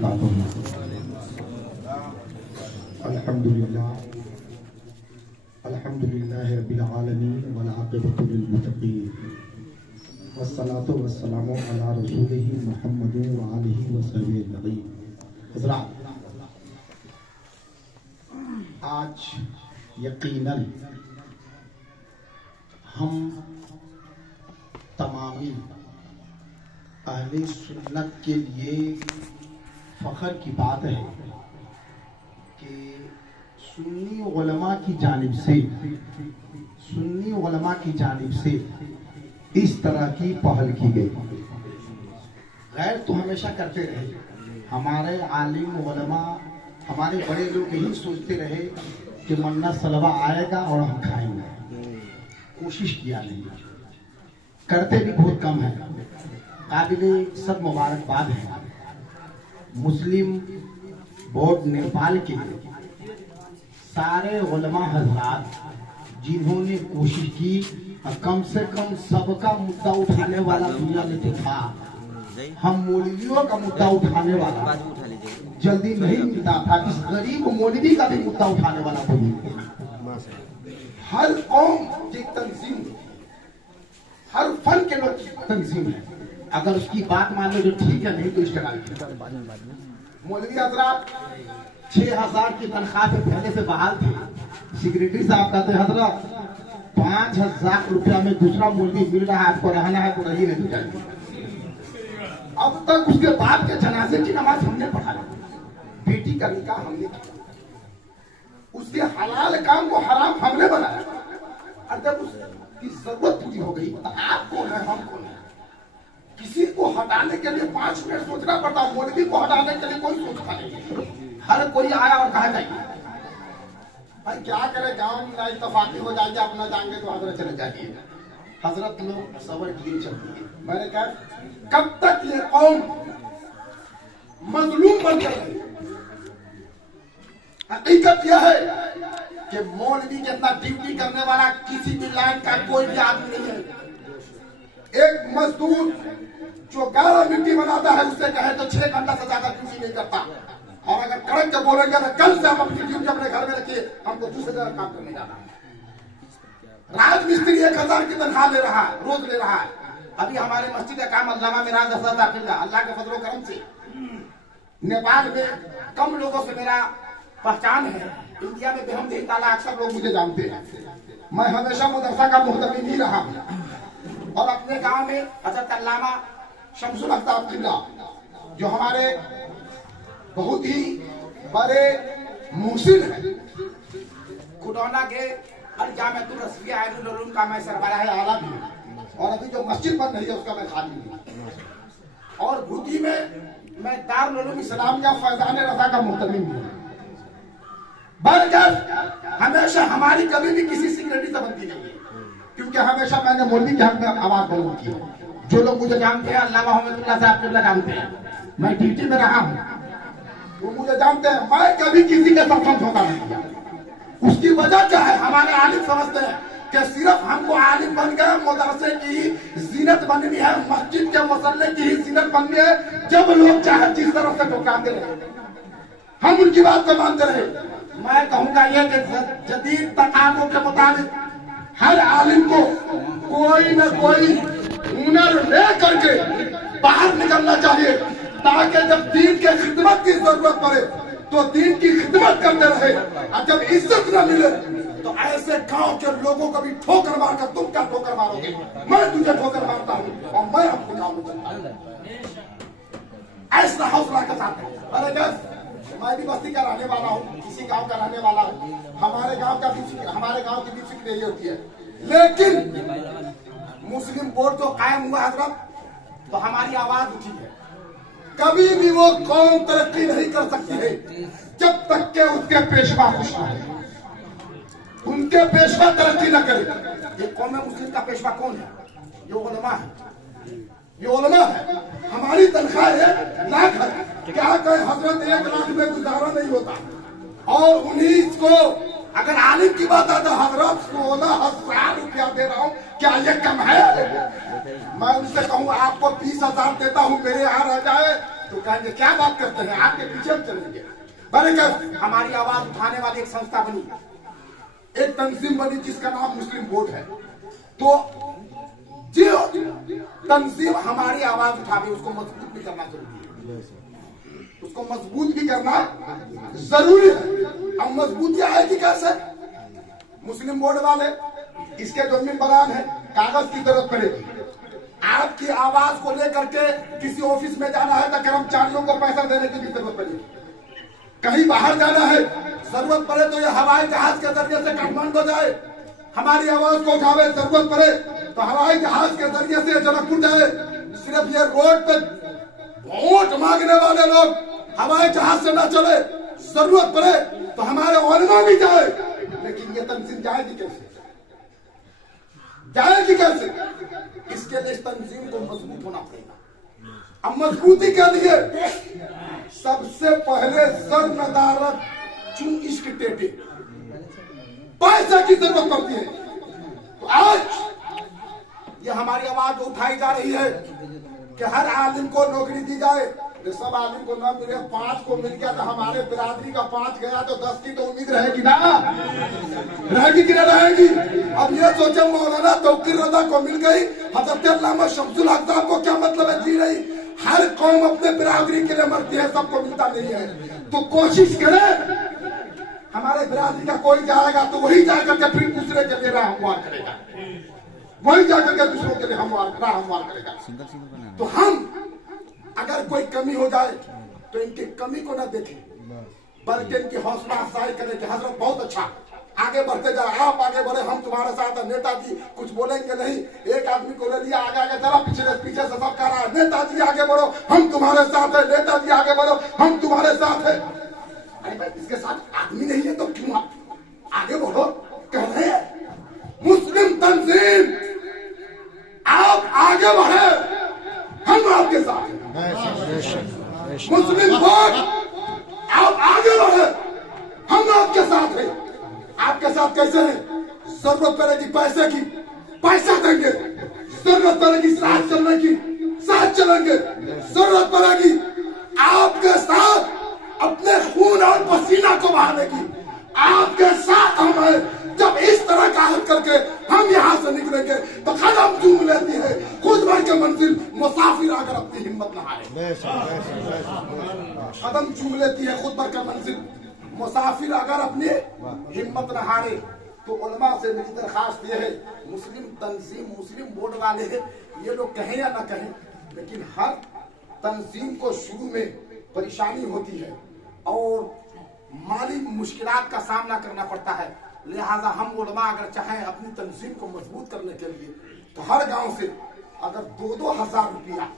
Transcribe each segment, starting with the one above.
वबरकातुहू। अल्हम्दुलिल्लाह अल्हम्दुलिल्लाहि रब्बिल आलमीन वल आक़िबतु लिल मुत्तक़ीन वस्सलातु वस्सलामु अला रसूलिही मुहम्मदिन व आलिही व सहबिही अजमईन। हज़रात, आज यकीनन हम तमामी अहले सुन्नत के लिए फख्र की बात है कि सुन्नी उलमा की जानिब से इस तरह की पहल की गई। गैर तो हमेशा करते रहे, हमारे आलिम उलमा हमारे बड़े लोग यही सोचते रहे कि मन्ना सलवा आएगा और हम खाएंगे, कोशिश किया नहीं, करते भी बहुत कम है। काबिले सब मुबारकबाद है मुस्लिम बोर्ड नेपाल के सारे उलमा हजरात जिन्होंने कोशिश की, कम से कम सबका मुद्दा उठाने वाला दुनिया में तो था। हम मौलवियों का मुद्दा उठाने वाला जल्दी नहीं मिलता था, इस गरीब मौलवी का भी मुद्दा उठाने वाला कोई नहीं था। हर कौम की तंजीम, हर फन के लोग की तंजीम है, अगर उसकी बात मान लो तो ठीक है, नहीं तो इश्तेहार। मौलवी हजरात 6000 की तनख्वाह पे पहले से बहाल थे। सेक्रेटरी साहब कहते हजरत 5000 रुपया में दूसरा मौलवी मिल रहा है, आपको रहना है तो रही नहीं जाएगी। अब तक उसके बाद के जनाजे की नमाज हमने पढ़ा, बेटी का निकाह हमने किया, उसके हलाल काम को हराम हमने बनाया। और जब उसकी जरूरत पूरी हो गई तो आप कौन है, हम कौन है? किसी को हटाने के लिए 5 मिनट सोचना पड़ता, मौलवी को हटाने के लिए कोई सोचता नहीं। हर कोई आया और कहा जाएगा भाई क्या करे, गांव में इत्तेफाकी हो जाएगी, आप न जाएंगे तो हजरत चले जाइए। हजरत लोग सबर किए चलती है। मैंने कहा कब तक ये कौम मजलूम बनकर रही? हकीकत यह है कि मौलवी के अपना ड्यूटी करने वाला किसी भी लाइन का कोई भी आदमी नहीं है। एक मजदूर जो गारा मिट्टी बनाता है उससे कहे तो 6 घंटा से ज्यादा ड्यूटी नहीं करता, और अगर कड़क के बोलेंगे तो कल से हम अपनी ड्यूटी अपने घर में रखिए, हमको दूसरे जगह काम करने जाना है। राजमिस्त्री 1000 की तनख्वाह ले रहा है, रोज ले रहा है। अभी हमारे मस्जिद का काम अल्लामा मिराज असद दाखिला, अल्लाह के फजलो करम से नेपाल में कम लोगों से मेरा पहचान है, इंडिया में बेहम देता अक्सर लोग मुझे जानते हैं। मैं हमेशा मदरसा का मुहतमी नहीं रहा, और अपने गांव में हजरत अल्लामा शमसुल हक साहब किबला जो हमारे बहुत ही बड़े मुहसिन है, खुटौना के अल-जामिअतुर रस्मिया ऐनुल उलूम का मैं सरबराह आला भी हूँ, और अभी जो मस्जिद बन रही है उसका मैं खाली हूँ, और भूती में मैं दारुल उलूम इस्लाम का फैजान रजा का मुहतमिम हूँ। बरकर हमेशा हमारी कभी भी किसी सिक्योरिटी से बनती नहीं है, क्योंकि हमेशा मैंने मौलवी के हक में आवाज बुलंद की है। जो लोग मुझे जानते हैं, अल्लामा मोहम्मदुल्लाह साहब किबला जानते हैं, मैं ड्यूटी में रहा हूँ, वो मुझे जानते हैं। मैं कभी किसी के साथ धोखा नहीं किया। उसकी वजह क्या है? हमारे आलिम समझते हैं कि सिर्फ हमको आलिम बन गए, मदरसे की जीनत बननी है, मस्जिद के मसल्ले की ही जीनत बननी है, जब लोग चाहे जिस तरफ से ठुकराते रहे हम उनकी बात को मानते रहे। मैं कहूंगा यह कि जदीद तकाज़ों के मुताबिक हर आलिम को कोई न कोई हुनर ले करके बाहर निकलना चाहिए, ताकि जब दीन के खिदमत की जरूरत पड़े तो दीन की खिदमत करते रहे, और जब इज्जत न मिले तो ऐसे गांव के लोगों को भी ठोकर मारकर तुम क्या ठोकर मारोगे, मैं तुझे ठोकर मारता हूँ और मैं अपने गाँव में चलता हूँ। ऐसा हौसला के साथ अरे बस मैं भी बस्ती का रहने वाला हूँ, किसी गांव का रहने वाला हूँ, हमारे गांव की भी फिक्र यही होती है। लेकिन मुस्लिम बोर्ड जो कायम हुआ हजरत, तो हमारी आवाज उठी है। कभी भी वो कौम तरक्की नहीं कर सकती है जब तक के उसके पेशवा खुश न हो, उनके पेशवा तरक्की न करे। ये कौम मुस्लिम का पेशवा कौन है? ये उलमा है, ये उलमा है। हमारी तनख्वाह है लाख है, क्या कहे हजरत 1 लाख में गुजारा नहीं होता, और 19 को अगर आलिम की बात आता हजरत 16,000 रुपया दे रहा हूँ, क्या ये कम है? मैं उनसे कहूँ आपको 20,000 देता हूँ, मेरे यहाँ रह जाए तो कहेंगे क्या बात करते हैं, आपके पीछे हम चलेंगे। बल्कि हमारी आवाज उठाने वाली एक संस्था बनी, एक तंजीम बनी जिसका नाम मुस्लिम बोर्ड है। तो जो तंजीम हमारी आवाज उठावे उसको मजबूत भी करना जरूरी है, उसको मजबूत भी करना जरूरी है। अब मजबूती आएगी कैसे? मुस्लिम बोर्ड वाले, इसके जो मेंबरान है, कागज की जरूरत पड़ेगी। आपकी आवाज को लेकर के किसी ऑफिस में जाना है तो कर्मचारियों को पैसा देने की भी जरूरत पड़ेगी। कहीं बाहर जाना है, जरूरत पड़े तो ये हवाई जहाज के जरिए से काठमांडू जाए, हमारी आवाज को उठावे। जरूरत पड़े तो हवाई जहाज के जरिए से जनकपुर जाए। सिर्फ ये रोड पे वोट मांगने वाले लोग हवाई जहाज से न चले, जरूरत पड़े तो हमारे उलमा भी जाए। लेकिन ये तंजीम जाएगी कैसे? जाएगी कैसे? इसके लिए इस तंजीम को मजबूत होना पड़ेगा। अब मजबूती के लिए सबसे पहले सर नदारत चुन इश्क टेटे पैसे की जरूरत पड़ती है। तो आज ये हमारी आवाज उठाई जा रही है कि हर आलिम को नौकरी दी जाए। सब आलिम को न मिले, 5 को मिल गया तो हमारे बिरादरी का 5 गया तो 10 की तो उम्मीद रहेगी ना, रहेगी कि ना रहेगी? अब ये सोचे मौलाना तौकीर रजा को मिल गई, हजरत अल्लामा शमसुल हक साहब को क्या मतलब है जी रही? हर कौम अपने बिरादरी के लिए मरती है, सबको मिलता नहीं है। तो कोशिश करे हमारे बिरादरी का कोई जाएगा तो वही जाकर के फिर दूसरे के लिए राह हमवार करेगा, वही जाकर के दूसरों के लिए राह हमवार करेगा। तो हम अगर कोई कमी हो जाए तो इनकी कमी को न देखें, बल्कि इनकी हौसला अफजाई करें कि हजरत बहुत अच्छा, आगे बढ़ते जाए, आप आगे बढ़े, हम तुम्हारे साथ हैं। नेताजी कुछ बोलेंगे नहीं, एक आदमी को ले लिया आगे आगे चला, पीछे से सब कह रहा है नेताजी आगे बढ़ो हम तुम्हारे साथ है, नेताजी आगे बढ़ो हम तुम्हारे साथ है। अरे भाई इसके साथ आदमी नहीं है तो क्यों आप आगे बढ़ो कह रहे हैं? मुस्लिम तंजीम आप आगे बढ़े, हम आपके साथ हैं। मुस्लिम वोट आप आगे बढ़े, हम आपके साथ हैं। आपके साथ कैसे है? जरूरत पड़ेगी पैसे की, पैसा देंगे। जरूरत पड़ेगी साथ चलने की, साथ चलेंगे। जरूरत पड़ेगी आपके साथ अपने खून और पसीना को बहाने की, आपके साथ हम हैं। जब इस तरह का हल करके हम यहाँ से निकलेंगे तो कदम चूम लेती है खुद भर के मंजिल मुसाफिर अगर अपनी हिम्मत न हारे। कदम चूम लेती है खुद भर का मंजिल मुसाफिर अगर अपनी हिम्मत न हारे। तो उलमा से मेरी दरखास्त ये है, मुस्लिम तंजीम, मुस्लिम बोर्ड वाले ये लोग कहें या न कहें, लेकिन हर तंजीम को शुरू में परेशानी होती है और माली मुश्किलात का सामना करना पड़ता है। लिहाजा हम उलमा अगर चाहें अपनी तंजीम को मजबूत करने के लिए तो हर गांव से अगर 2-2 हजार रुपया,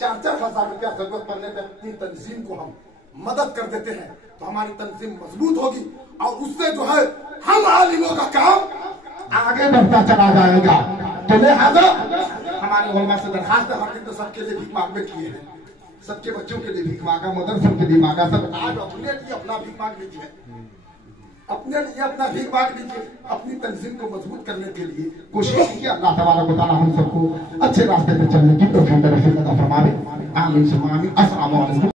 4-4 हजार रुपया जरूरत पड़ने पर अपनी तंजीम को हम मदद कर देते हैं तो हमारी तंजीम मजबूत होगी और उससे जो है हम आलिमों का काम आगे बढ़ता चला जाएगा। तो लिहाजा हमारे उलमा से दरखास्त है, हमने तो सबके लिए भीख मांगने किए हैं, सबके बच्चों के लिए भीख मांगा, मदरसों के लिए मांगा। सब आज अपने लिए अपना भीख मांग लीजिए, अपने लिए अपना भीख मांग लीजिए। अपनी तंजीम को मजबूत करने के लिए कोशिश कीजिए। अल्लाह तबारक व तआला हम सबको अच्छे रास्ते पर चलने की तौफीक अता फरमावे। आमीन सुम्मा आमीन। अस्सलामु अलैकुम।